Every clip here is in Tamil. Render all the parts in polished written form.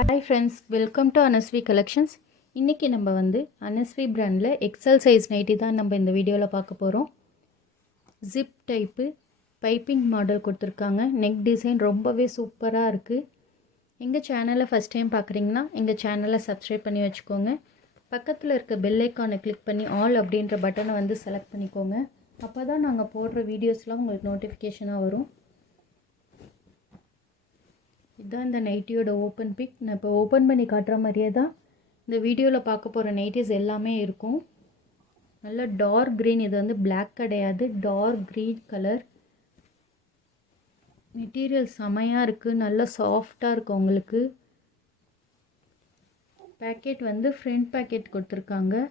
Hi friends, welcome to Anasvi collections. இன்றைக்கி நம்ம வந்து அனஸ்வி பிராண்டில் எக்ஸல் சைஸ் நைட்டி தான் நம்ம இந்த வீடியோவில் பார்க்க போகிறோம். ஜிப் டைப்பு பைப்பிங் மாடல் கொடுத்துருக்காங்க. நெக் டிசைன் ரொம்பவே சூப்பராக இருக்குது. எங்கள் சேனலை ஃபஸ்ட் டைம் பார்க்குறீங்கன்னா எங்கள் சேனலை சப்ஸ்கிரைப் பண்ணி வச்சுக்கோங்க. பக்கத்தில் இருக்க பெல் ஐக்கானை கிளிக் பண்ணி ஆல் அப்படின்ற பட்டனை வந்து செலக்ட் பண்ணிக்கோங்க. அப்போ தான் நாங்கள் போடுற வீடியோஸ்லாம் உங்களுக்கு நோட்டிஃபிகேஷனாக வரும். இதுதான் இந்த நைட்டியோட ஓப்பன் பிக். நான் இப்போ ஓப்பன் பண்ணி காட்டுற மாதிரியே தான் இந்த வீடியோவில் பார்க்க போகிற நைட்டிஸ் எல்லாமே இருக்கும். நல்ல டார்க் க்ரீன், இது வந்து பிளாக் கிடையாது, டார்க் க்ரீன் கலர். மெட்டீரியல் செமையாக இருக்குது, நல்லா சாஃப்டாக இருக்குது. உங்களுக்கு பேக்கெட் வந்து ஃப்ரண்ட் பேக்கெட் கொடுத்துருக்காங்க.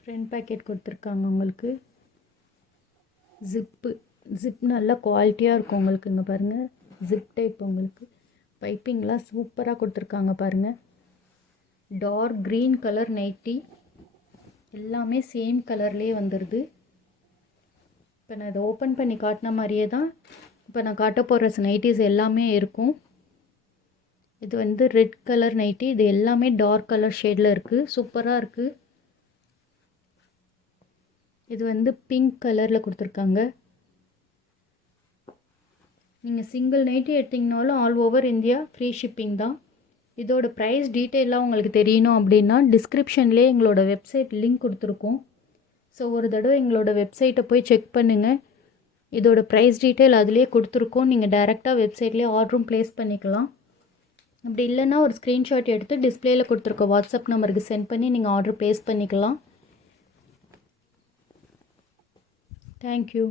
ஃப்ரண்ட் பேக்கெட் கொடுத்துருக்காங்க. உங்களுக்கு ஜிப் நல்லா குவாலிட்டியாக இருக்கும். உங்களுக்கு இங்கே பாருங்கள், ஜிப் டைப். உங்களுக்கு பைப்பிங்லாம் சூப்பராக கொடுத்துருக்காங்க பாருங்கள். டார்க் க்ரீன் கலர் நைட்டி, எல்லாமே சேம் கலர்லேயே வந்துடுது. இப்போ நான் இதை ஓப்பன் பண்ணி காட்டின மாதிரியே தான் இப்போ நான் காட்ட போகிற நைட்டிஸ் எல்லாமே இருக்கும். இது வந்து ரெட் கலர் நைட்டி, இது எல்லாமே டார்க் கலர் ஷேடில் இருக்குது, சூப்பராக இருக்குது. இது வந்து பிங்க் கலரில் கொடுத்துருக்காங்க. நீங்கள் சிங்கிள் நைட்டி எடுத்திங்கனாலும் all over India free shipping தான். இதோட ப்ரைஸ் டீட்டெயிலாக உங்களுக்கு தெரியணும் அப்படின்னா டிஸ்கிரிப்ஷன்லேயே எங்களோட வெப்சைட் லிங்க் கொடுத்துருக்கோம். ஸோ ஒரு தடவை எங்களோட வெப்சைட்டை போய் செக் பண்ணுங்கள். இதோட ப்ரைஸ் டீட்டெயில் அதிலே கொடுத்துருக்கோம். நீங்கள் டைரெக்டாக வெப்சைட்லேயே ஆர்டரும் ப்ளேஸ் பண்ணிக்கலாம். அப்படி இல்லைன்னா ஒரு ஸ்க்ரீன்ஷாட் எடுத்து டிஸ்பிளேயில் கொடுத்துருக்க வாட்ஸ்அப் நம்பருக்கு சென்ட் பண்ணி நீங்கள் ஆர்டர் ப்ளேஸ் பண்ணிக்கலாம். Thank you.